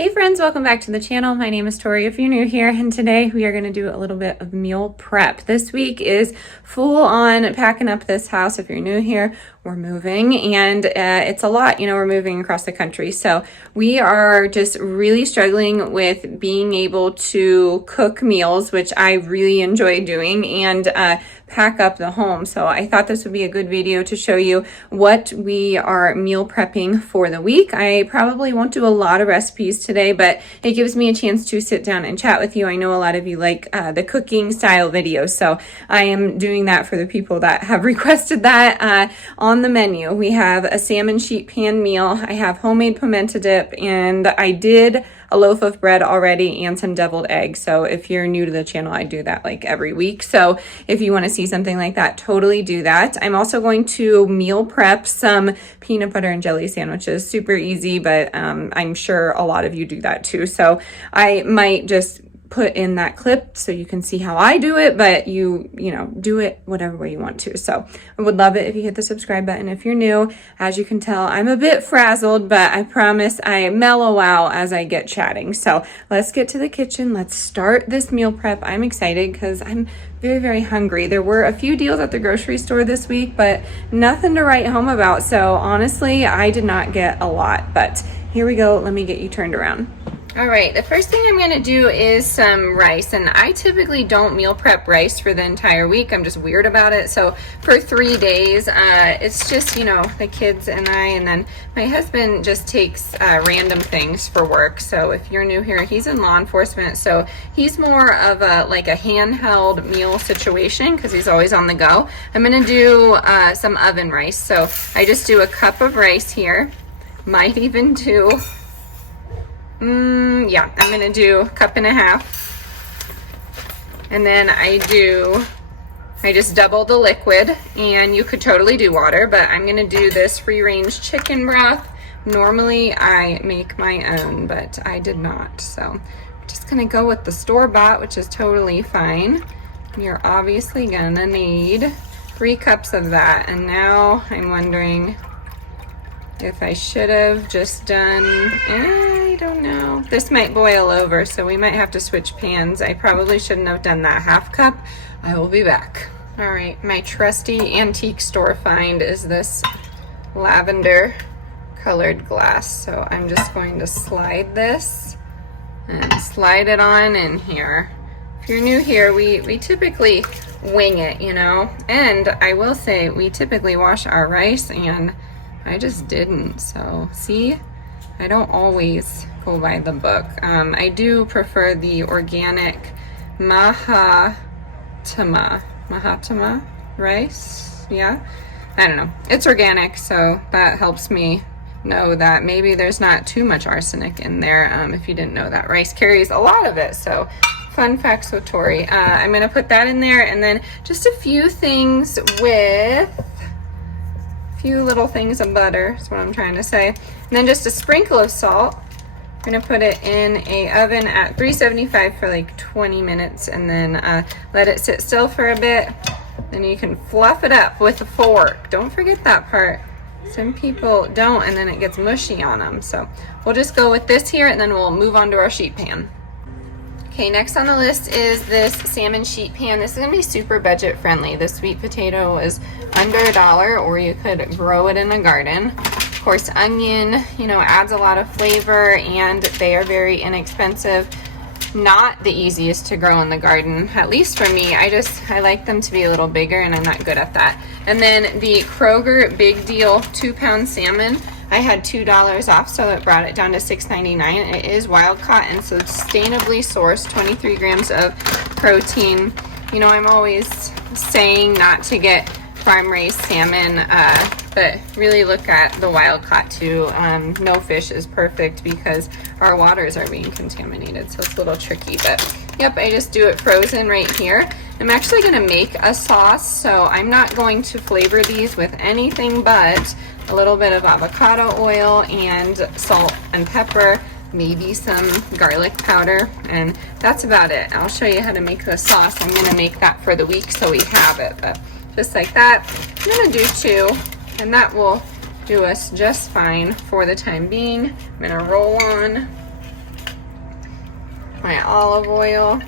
Hey friends, welcome back to the channel. My name is Tori if you're new here, and today we are going to do a little bit of meal prep. This week is full on packing up this house. If you're new here, we're moving and it's a lot, we're moving across the country. So we are just really struggling with being able to cook meals, which I really enjoy doing, and pack up the home. So I thought this would be a good video to show you what we are meal prepping for the week. I probably won't do a lot of recipes today, but it gives me a chance to sit down and chat with you. I know a lot of you like the cooking style videos, so I am doing that for the people that have requested that. On the menu, we have a salmon sheet pan meal. I have homemade pimento dip, and I did a loaf of bread already and some deviled eggs. So if you're new to the channel, I do that like every week. So if you want to see something like that, totally do that. I'm also going to meal prep some peanut butter and jelly sandwiches. Super easy, but I'm sure a lot of you do that too. So I might just put in that clip so you can see how I do it, but you do it whatever way you want to. So I would love it if you hit the subscribe button if you're new. As you can tell, I'm a bit frazzled, but I promise I mellow out as I get chatting. So let's get to the kitchen. Let's start this meal prep. I'm excited because I'm very, very hungry. There were a few deals at the grocery store this week, but nothing to write home about. So honestly, I did not get a lot, but here we go. Let me get you turned around. All right, the first thing I'm going to do is some rice, and I typically don't meal prep rice for the entire week. I'm just weird about it. So for 3 days, it's just, the kids and I, and then my husband just takes random things for work. So if you're new here, he's in law enforcement, so he's more of a handheld meal situation because he's always on the go. I'm going to do some oven rice. So I just do a cup of rice here, might even do yeah, I'm gonna do a cup and a half, and then I just double the liquid, and you could totally do water, but I'm gonna do this free range chicken broth. Normally I make my own, but I did not, so I'm just gonna go with the store-bought, which is totally fine. You're obviously gonna need 3 cups of that, and now I'm wondering if I should have just done, I don't know. This might boil over, so we might have to switch pans. I probably shouldn't have done that half cup. I will be back. All right, my trusty antique store find is this lavender colored glass. So I'm just going to slide this and slide it on in here. If you're new here, we typically wing it, and I will say we typically wash our rice, and I just didn't. So see, I don't always go by the book. I do prefer the organic Mahatma rice. Yeah, I don't know. It's organic, so that helps me know that maybe there's not too much arsenic in there. If you didn't know that, rice carries a lot of it. So fun facts with Tori. I'm gonna put that in there, and then just a few things with few little things of butter is what I'm trying to say, and then just a sprinkle of salt. I'm gonna put it in a oven at 375 for like 20 minutes, and then let it sit still for a bit. Then you can fluff it up with a fork. Don't forget that part. Some people don't, and then it gets mushy on them. So we'll just go with this here, and then we'll move on to our sheet pan. Okay, next on the list is this salmon sheet pan. This is gonna be super budget friendly. The sweet potato is under $1, or you could grow it in a garden. Of course, onion, adds a lot of flavor, and they are very inexpensive. Not the easiest to grow in the garden, at least for me. I like them to be a little bigger, and I'm not good at that. And then the Kroger Big Deal 2-pound salmon, I had $2 off, so it brought it down to $6.99. It is wild caught and sustainably sourced, 23 grams of protein. I'm always saying not to get farm-raised salmon, but really look at the wild caught too. No fish is perfect because our waters are being contaminated, so it's a little tricky, but yep, I just do it frozen right here. I'm actually gonna make a sauce, so I'm not going to flavor these with anything but a little bit of avocado oil and salt and pepper, maybe some garlic powder, and that's about it. I'll show you how to make the sauce. I'm gonna make that for the week so we have it, but just like that. I'm gonna do 2, and that will do us just fine for the time being. I'm gonna roll on my olive oil.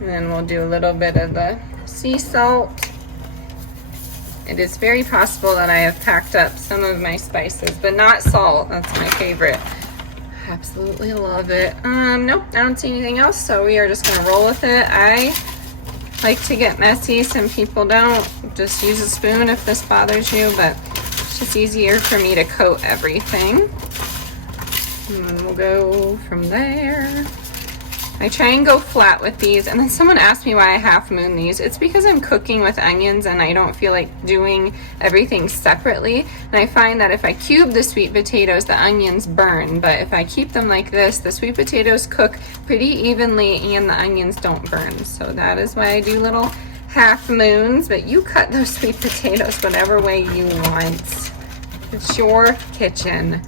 And then we'll do a little bit of the sea salt. It is very possible that I have packed up some of my spices, but not salt. That's my favorite. Absolutely love it. Nope, I don't see anything else, so we are just gonna roll with it. I like to get messy. Some people don't. Just use a spoon if this bothers you, but it's just easier for me to coat everything. And then we'll go from there. I try and go flat with these, and then someone asked me why I half moon these. It's because I'm cooking with onions and I don't feel like doing everything separately. And I find that if I cube the sweet potatoes, the onions burn. But if I keep them like this, the sweet potatoes cook pretty evenly and the onions don't burn. So that is why I do little half moons. But you cut those sweet potatoes whatever way you want. It's your kitchen.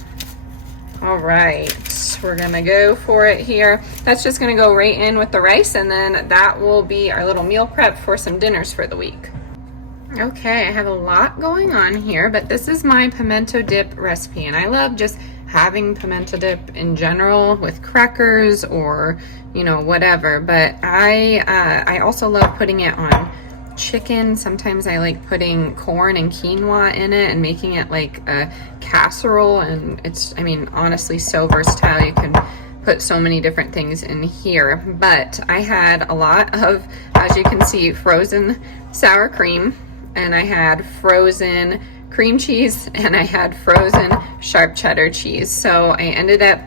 All right, we're gonna go for it here. That's just gonna go right in with the rice, and then that will be our little meal prep for some dinners for the week. Okay, I have a lot going on here, but this is my pimento dip recipe, and I love just having pimento dip in general with crackers or, you know, whatever, but I also love putting it on chicken. Sometimes I like putting corn and quinoa in it and making it like a casserole, and it's, I mean, honestly so versatile. You can put so many different things in here. But I had a lot of, as you can see, frozen sour cream, and I had frozen cream cheese, and I had frozen sharp cheddar cheese. So I ended up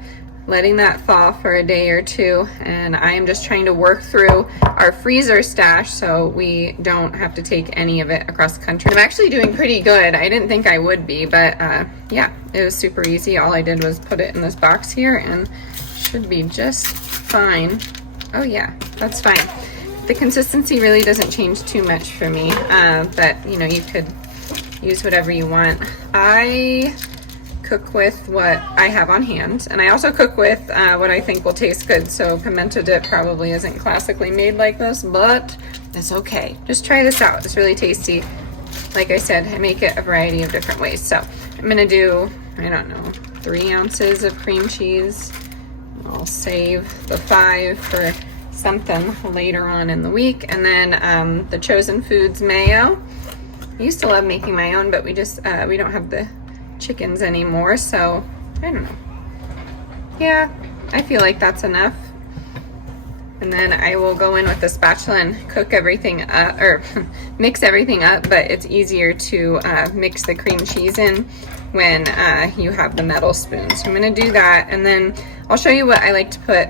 letting that thaw for a day or two, and I am just trying to work through our freezer stash so we don't have to take any of it across the country. I'm actually doing pretty good. I didn't think I would be, but yeah, it was super easy. All I did was put it in this box here and should be just fine. Oh yeah, that's fine. The consistency really doesn't change too much for me, but you know, you could use whatever you want. I cook with what I have on hand, and I also cook with what I think will taste good. So pimento dip probably isn't classically made like this, but it's okay. Just try this out. It's really tasty. Like I said, I make it a variety of different ways. So I'm gonna do, I don't know, 3 ounces of cream cheese. I'll save the 5 for something later on in the week. And then the Chosen Foods mayo. I used to love making my own, but we just we don't have the chickens anymore, so I don't know. Yeah, I feel like that's enough. And then I will go in with the spatula and cook everything up, or mix everything up, but it's easier to mix the cream cheese in when you have the metal spoon. So I'm going to do that, and then I'll show you what I like to put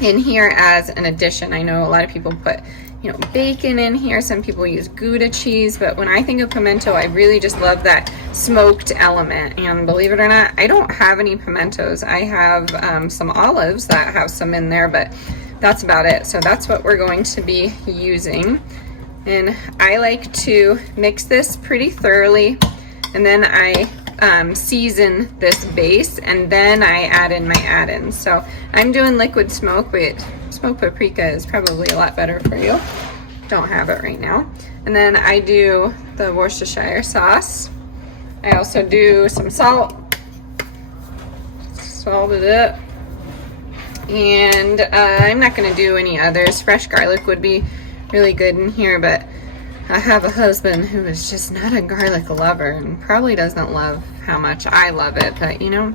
in here as an addition. I know a lot of people put, you know, bacon in here. Some people use Gouda cheese, but when I think of pimento, I really just love that smoked element. And believe it or not, I don't have any pimentos. I have some olives that have some in there, but that's about it. So that's what we're going to be using. And I like to mix this pretty thoroughly, and then I season this base, and then I add in my add-ins. So I'm doing liquid smoke, but smoked paprika is probably a lot better for you. Don't have it right now. And then I do the Worcestershire sauce. I also do some salt. Salted it. And I'm not going to do any others. Fresh garlic would be really good in here, but I have a husband who is just not a garlic lover and probably doesn't love how much I love it. But, you know,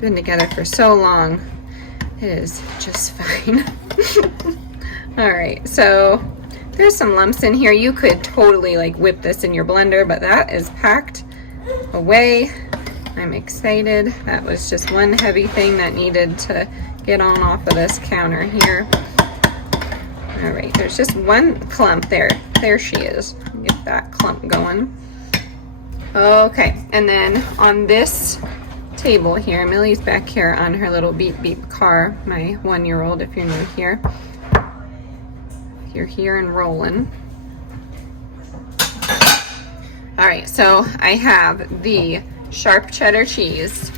been together for so long, it is just fine. All right, so there's some lumps in here. You could totally like whip this in your blender, but that is packed away. I'm excited. That was just one heavy thing that needed to get on off of this counter here. All right, there's just one clump there. There she is. Get that clump going. Okay, and then on this table here, Millie's back here on her little beep beep car, my 1-year-old, if you're new here. If you're here and rolling. All right, so I have the sharp cheddar cheese.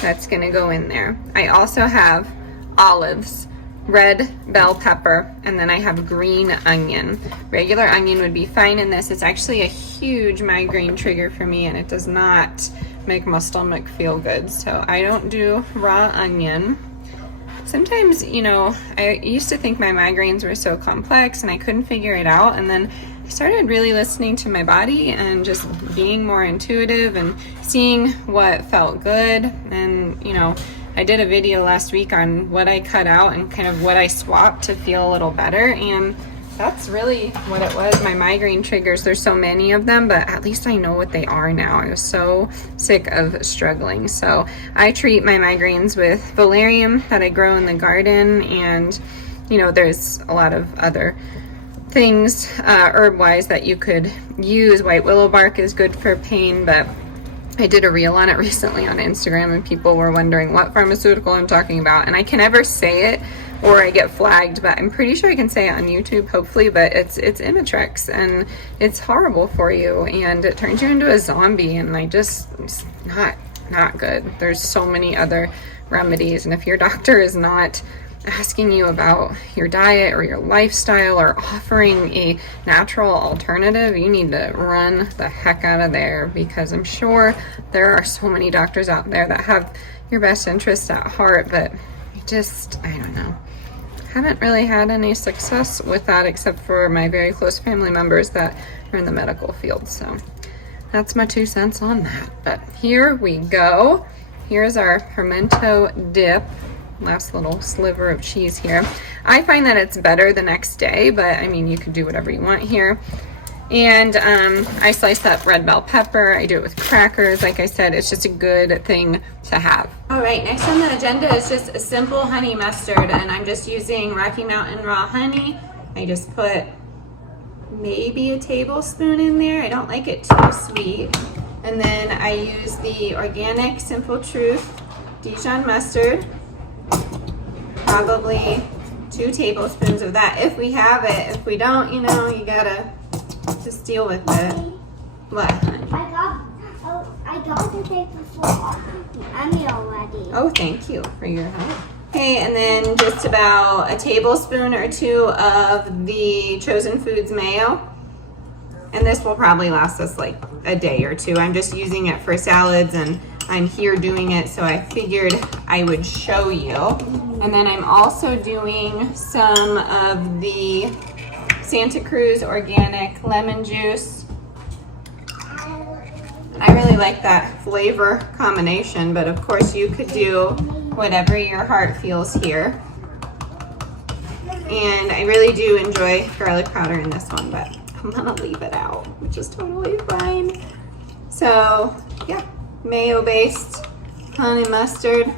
That's gonna go in there. I also have olives, red bell pepper, and then I have green onion. Regular onion would be fine in this. It's actually a huge migraine trigger for me, and it does not make my stomach feel good, so I don't do raw onion. sometimes, you know, I used to think my migraines were so complex and I couldn't figure it out. And then I started really listening to my body and just being more intuitive and seeing what felt good. And, you know, I did a video last week on what I cut out and kind of what I swapped to feel a little better. And that's really what it was. My migraine triggers, there's so many of them, but at least I know what they are now. I was so sick of struggling. So I treat my migraines with valerian that I grow in the garden. And, you know, there's a lot of other things herb-wise that you could use. White willow bark is good for pain, but I did a reel on it recently on Instagram and people were wondering what pharmaceutical I'm talking about. And I can never say it or I get flagged, but I'm pretty sure I can say it on YouTube, hopefully, but it's Imitrex and it's horrible for you and it turns you into a zombie, and it's not good. There's so many other remedies, and if your doctor is not asking you about your diet or your lifestyle or offering a natural alternative, you need to run the heck out of there, because I'm sure there are so many doctors out there that have your best interest at heart, but I don't know. Haven't really had any success with that except for my very close family members that are in the medical field. So that's my 2 cents on that. But here we go. Here's our pimento dip. Last little sliver of cheese here. I find that it's better the next day, but I mean, you could do whatever you want here. And I slice up red bell pepper. I do it with crackers. Like I said, it's just a good thing to have. All right, next on the agenda is just a simple honey mustard, and I'm just using Rocky Mountain raw honey. I just put maybe a tablespoon in there. I don't like it too sweet. And then I use the organic Simple Truth Dijon mustard. Probably 2 tablespoons of that if we have it. If we don't, you know, you gotta just deal with it. What, honey? I got the paper for Emmy already. Oh, thank you for your help. Okay, and then just about a tablespoon or 2 of the Chosen Foods mayo. And this will probably last us like a day or 2. I'm just using it for salads and I'm here doing it, so I figured I would show you. And then I'm also doing some of the Santa Cruz organic lemon juice. And I really like that flavor combination, but of course you could do whatever your heart feels here. And I really do enjoy garlic powder in this one, but I'm gonna leave it out, which is totally fine. So yeah, mayo-based honey mustard.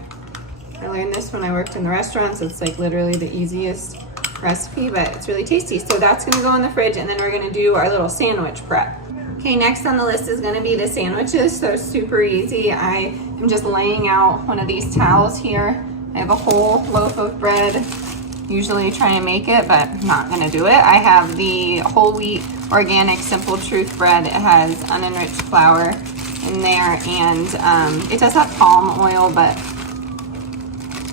I learned this when I worked in the restaurants. It's like literally the easiest recipe, but it's really tasty. So that's gonna go in the fridge, and then we're gonna do our little sandwich prep. Okay, next on the list is gonna be the sandwiches. So super easy. I am just laying out one of these towels here. I have a whole loaf of bread. Usually try and make it, but not gonna do it. I have the whole wheat organic Simple Truth bread. It has unenriched flour in there, and it does have palm oil, but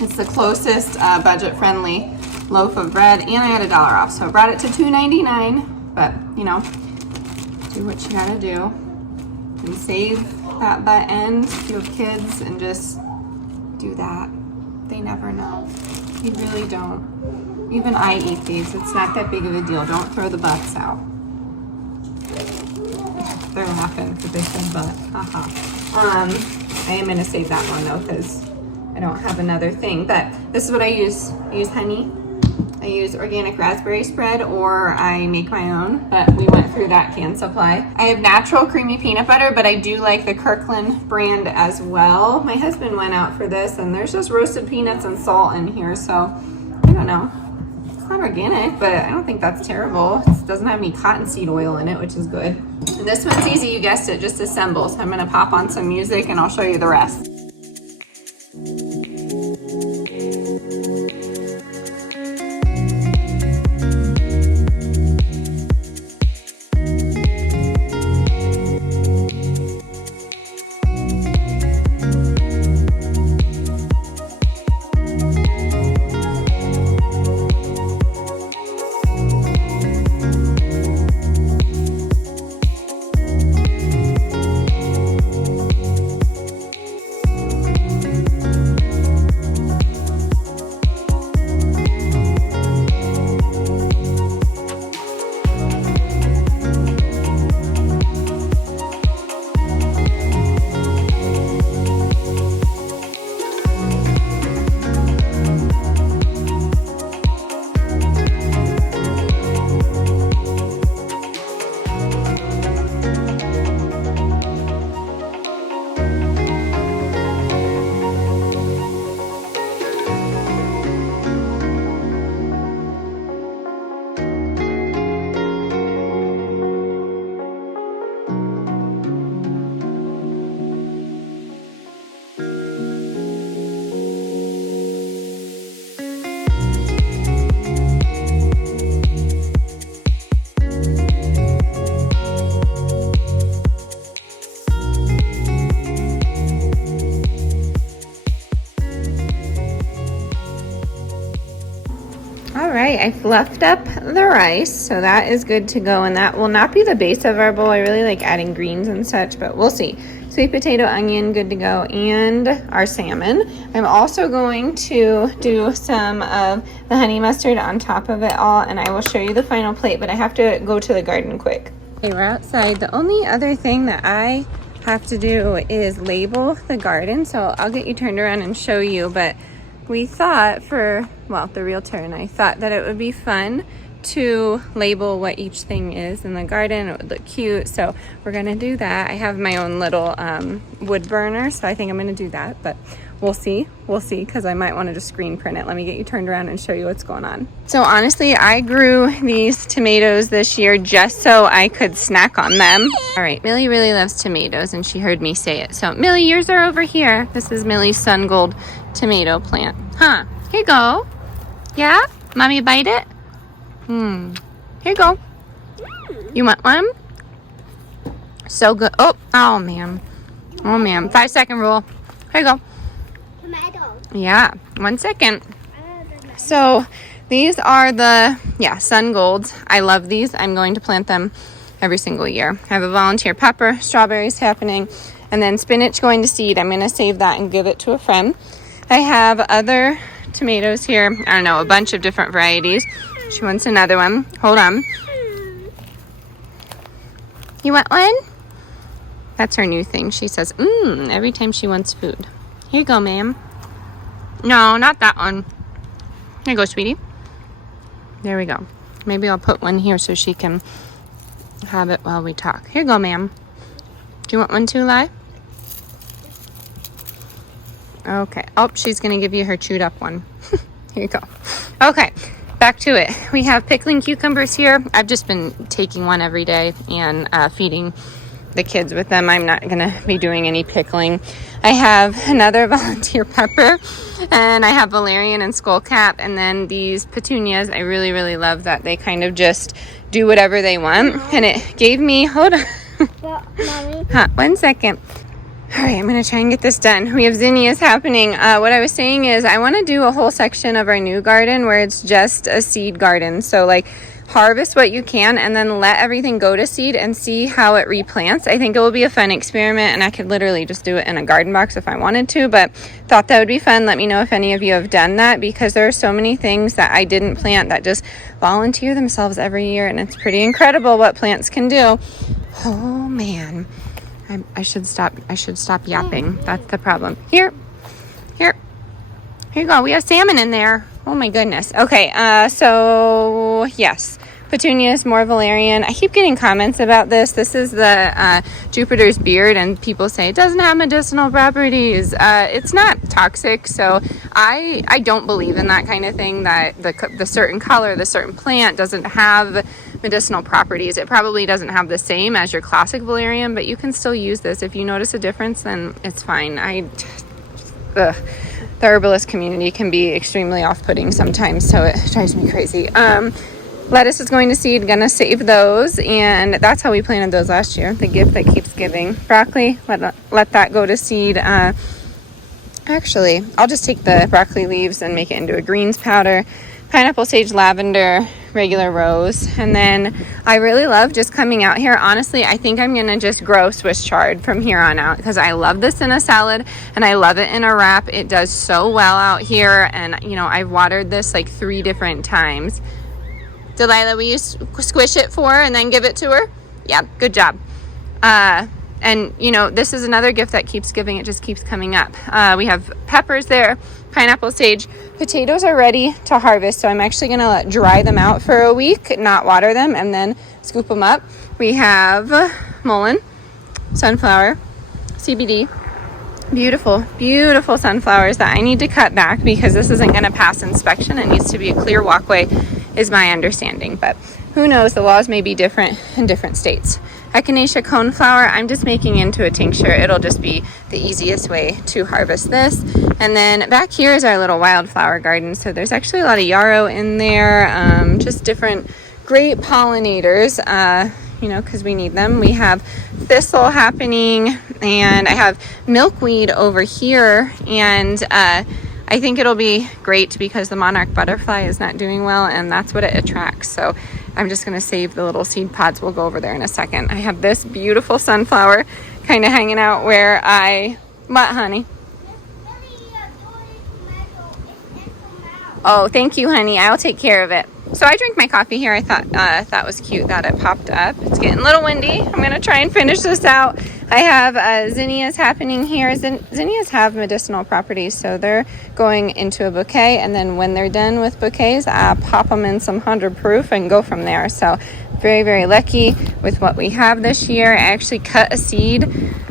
it's the closest budget-friendly loaf of bread, and I had $1 off, so I brought it to $2.99. But you know, do what you gotta do and save that butt end if you have kids, and just do that. They never know. You really don't. Even I eat these. It's not that big of a deal. Don't throw the butts out. They're laughing because they said butt. Haha. I am gonna save that one though because I don't have another thing. But this is what I use. I use honey. I use organic raspberry spread, or I make my own, but we went through that can supply. I have natural creamy peanut butter, but I do like the Kirkland brand as well. My husband went out for this, and there's just roasted peanuts and salt in here, so I don't know. It's not organic, but I don't think that's terrible. It doesn't have any cottonseed oil in it, which is good. And this one's easy, you guessed it, just assemble. So I'm gonna pop on some music and I'll show you the rest. right, I fluffed up the rice, so that is good to go, and that will not be the base of our bowl. I really like adding greens and such, but we'll see. Sweet potato, onion, good to go, and our salmon. I'm also going to do some of the honey mustard on top of it all, and I will show you the final plate, but I have to go to the garden quick. Okay, we're outside. The only other thing that I have to do is label the garden, so I'll get you turned around and show you, but we thought the realtor and I thought that it would be fun to label what each thing is in the garden. It would look cute, so we're gonna do that. I have my own little wood burner, so I think I'm gonna do that, but we'll see, because I might want to just screen print it. Let me get you turned around and show you what's going on. So honestly, I grew these tomatoes this year just so I could snack on them. All right, Millie really loves tomatoes, and she heard me say it. So Millie, yours are over here. This is Millie's sun gold tomato plant. Huh, here you go. Yeah, mommy bite it? Here you go. You want one? So good. Oh man. 5-second rule. Here you go. Tomato. Yeah, 1 second. So these are the, sun golds. I love these. I'm going to plant them every single year. I have a volunteer pepper, strawberries happening, and then spinach going to seed. I'm going to save that and give it to a friend. I have other tomatoes here. I don't know, a bunch of different varieties. She wants another one. Hold on. You want one? That's her new thing. She says, every time she wants food. Here you go, ma'am. No, not that one. Here you go, sweetie. There we go. Maybe I'll put one here so she can have it while we talk. Here you go, ma'am. Do you want one too, Lai? Okay. Oh, she's going to give you her chewed up one. Here you go. Okay, back to it. We have pickling cucumbers here. I've just been taking one every day and feeding the kids with them. I'm not going to be doing any pickling. I have another volunteer pepper, and I have valerian and skullcap, and then these petunias. I really, really love that they kind of just do whatever they want, and it gave me, hold on. Mommy. 1 second. All right, I'm going to try and get this done. We have zinnias happening. What I was saying is I want to do a whole section of our new garden where it's just a seed garden. So like harvest what you can and then let everything go to seed and see how it replants. I think it will be a fun experiment, and I could literally just do it in a garden box if I wanted to, but thought that would be fun. Let me know if any of you have done that, because there are so many things that I didn't plant that just volunteer themselves every year, and it's pretty incredible what plants can do. Oh man. I should stop yapping. That's the problem. Here you go. We have salmon in there. Oh my goodness. Okay, so yes, petunias, more valerian. I keep getting comments about this. This is the Jupiter's beard, and people say it doesn't have medicinal properties. It's not toxic, so I don't believe in that kind of thing, that the certain color, the certain plant doesn't have medicinal properties. It probably doesn't have the same as your classic valerian, but you can still use this. If you notice a difference, then it's fine. The herbalist community can be extremely off-putting sometimes, so it drives me crazy. Lettuce is going to seed, gonna save those, and that's how we planted those last year, the gift that keeps giving. Broccoli, let that go to seed. Actually, I'll just take the broccoli leaves and make it into a greens powder. Pineapple, sage, lavender, regular rose. And then I really love just coming out here. Honestly, I think I'm gonna just grow Swiss chard from here on out, because I love this in a salad and I love it in a wrap. It does so well out here, and you know, I've watered this like 3 different times. Delilah, will you squish it for her and then give it to her? Yeah, good job. And you know, this is another gift that keeps giving. It just keeps coming up. We have peppers there, pineapple, sage. Potatoes are ready to harvest, so I'm actually gonna dry them out for a week, not water them, and then scoop them up. We have mullein, sunflower, CBD. Beautiful, beautiful sunflowers that I need to cut back because this isn't gonna pass inspection. It needs to be a clear walkway, is my understanding, but who knows, the laws may be different in different states. Echinacea coneflower, I'm just making into a tincture. It'll just be the easiest way to harvest this. And then back here is our little wildflower garden. So there's actually a lot of yarrow in there, just different great pollinators, you know, because we need them. We have thistle happening, and I have milkweed over here, and I think it'll be great because the monarch butterfly is not doing well, and that's what it attracts. So I'm just going to save the little seed pods. We'll go over there in a second. I have this beautiful sunflower kind of hanging out where what, honey? Oh, thank you, honey. I'll take care of it. So I drank my coffee here. I thought that was cute that it popped up. It's getting a little windy. I'm going to try and finish this out. I have zinnias happening here. Zinnias have medicinal properties, so they're going into a bouquet, and then when they're done with bouquets, I pop them in some 100 proof and go from there. So very, very lucky with what we have this year. I actually cut a seed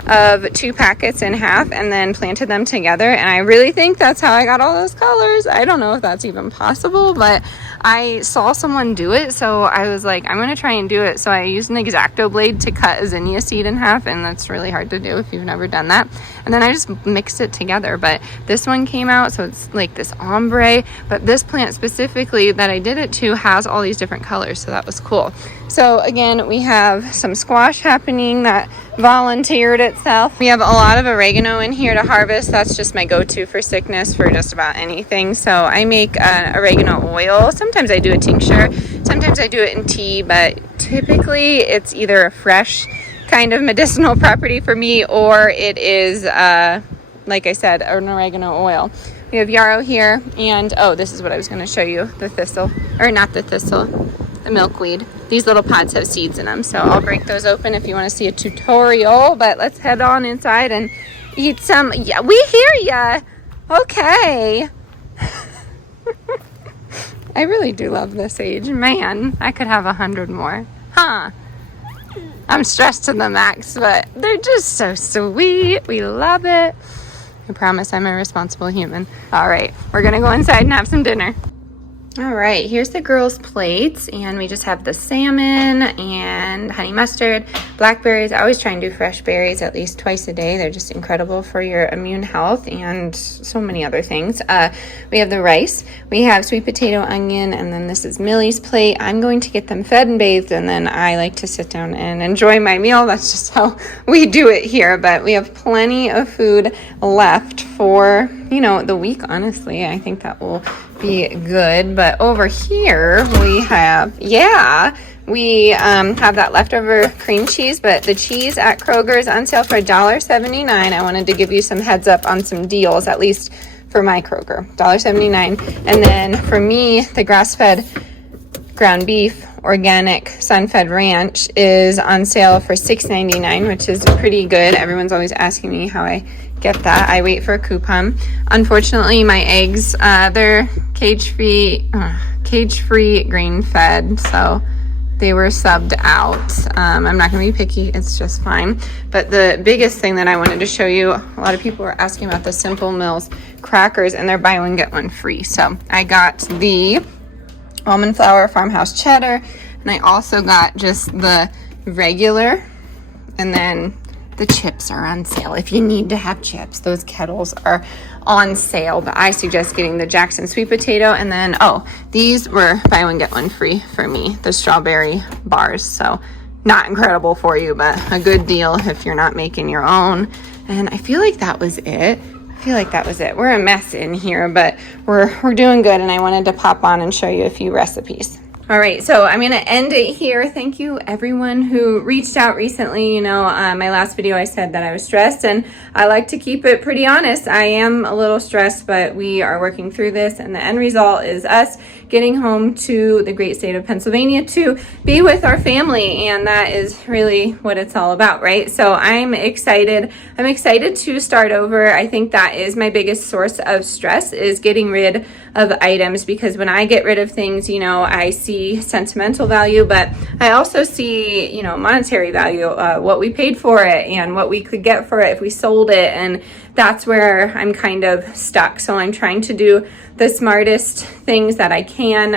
of 2 packets in half and then planted them together, and I really think that's how I got all those colors. I don't know if that's even possible, but I saw someone do it, so I was like, I'm gonna try and do it. So I used an X-Acto blade to cut a zinnia seed in half, and that's really hard to do if you've never done that. And then I just mixed it together, but this one came out, so it's like this ombre, but this plant specifically that I did it to has all these different colors, so that was cool. So again, we have some squash happening that volunteered itself. We have a lot of oregano in here to harvest. That's just my go-to for sickness for just about anything. So I make oregano oil. Sometimes I do a tincture, sometimes I do it in tea, but typically it's either a fresh kind of medicinal property for me, or it is like I said, an oregano oil. We have yarrow here, and oh, this is what I was going to show you, the thistle, or not the thistle, the milkweed. These little pods have seeds in them, so I'll break those open if you want to see a tutorial. But let's head on inside and eat some. Yeah, we hear ya. Okay. I really do love this age. Man, I could have 100 more. Huh. I'm stressed to the max, but they're just so sweet. We love it. I promise I'm a responsible human. All right, we're gonna go inside and have some dinner. All right, here's the girls' plates, and we just have the salmon and honey mustard, blackberries. I always try and do fresh berries at least twice a day. They're just incredible for your immune health and so many other things. We have the rice, we have sweet potato, onion, and then this is Millie's plate. I'm going to get them fed and bathed, and then I like to sit down and enjoy my meal. That's just how we do it here, but we have plenty of food left for, you know, the week, honestly. I think that will be good. But over here we have, we have that leftover cream cheese, but the cheese at Kroger is on sale for $1.79. I wanted to give you some heads up on some deals, at least for my Kroger, $1.79. And then for me, the grass-fed ground beef organic sun-fed ranch is on sale for $6.99, which is pretty good. Everyone's always asking me how I get that. I wait for a coupon. Unfortunately, my eggs, they're cage-free grain-fed, so they were subbed out. I'm not going to be picky. It's just fine. But the biggest thing that I wanted to show you, a lot of people were asking about the Simple Mills crackers, and they're buy one, get one free. So I got the almond flour farmhouse cheddar, and I also got just the regular, and then the chips are on sale if you need to have chips. Those kettles are on sale, but I suggest getting the Jackson sweet potato. And then, oh, these were buy one, get one free for me, the strawberry bars. So not incredible for you, but a good deal if you're not making your own. And I feel like that was it. We're a mess in here, but we're doing good, and I wanted to pop on and show you a few recipes. All right, so I'm going to end it here. Thank you, everyone who reached out recently. You know, my last video I said that I was stressed, and I like to keep it pretty honest. I am a little stressed, but we are working through this, and the end result is us getting home to the great state of Pennsylvania to be with our family, and that is really what it's all about, right? So I'm excited. I'm excited to start over. I think that is my biggest source of stress, is getting rid of items, because when I get rid of things, you know, I see sentimental value, but I also see, you know, monetary value, what we paid for it and what we could get for it if we sold it, and that's where I'm kind of stuck. So I'm trying to do the smartest things that I can.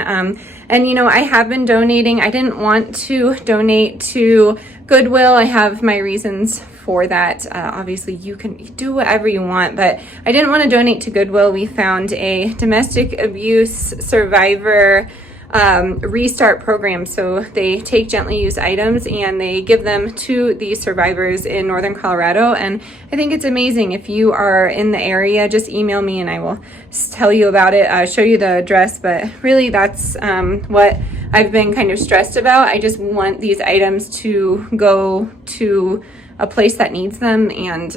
And, you know, I have been donating. I didn't want to donate to Goodwill. I have my reasons for that. Obviously, you can do whatever you want, but I didn't want to donate to Goodwill. We found a domestic abuse survivor restart program. So they take gently used items and they give them to the survivors in northern Colorado. And I think it's amazing. If you are in the area, just email me and I will tell you about it, show you the address. But really, that's what I've been kind of stressed about. I just want these items to go to a place that needs them, and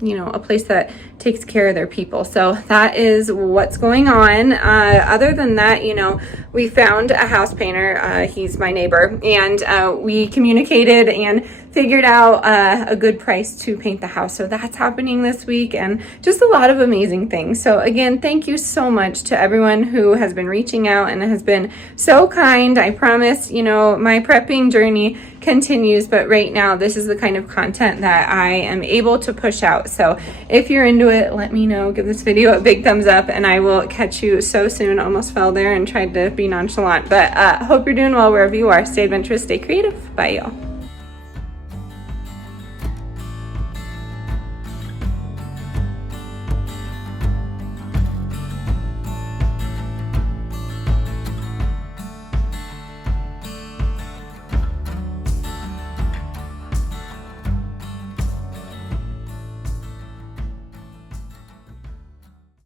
you know, a place that takes care of their people. So that is what's going on. Other than that, you know, we found a house painter. He's my neighbor, and we communicated and figured out a good price to paint the house. So that's happening this week, and just a lot of amazing things. So again, thank you so much to everyone who has been reaching out and has been so kind. I promise, you know, my prepping journey continues, but right now this is the kind of content that I am able to push out. So if you're into it, let me know. Give this video a big thumbs up, and I will catch you so soon. Almost fell there and tried to be nonchalant, but hope you're doing well wherever you are. Stay adventurous, stay creative. Bye, y'all.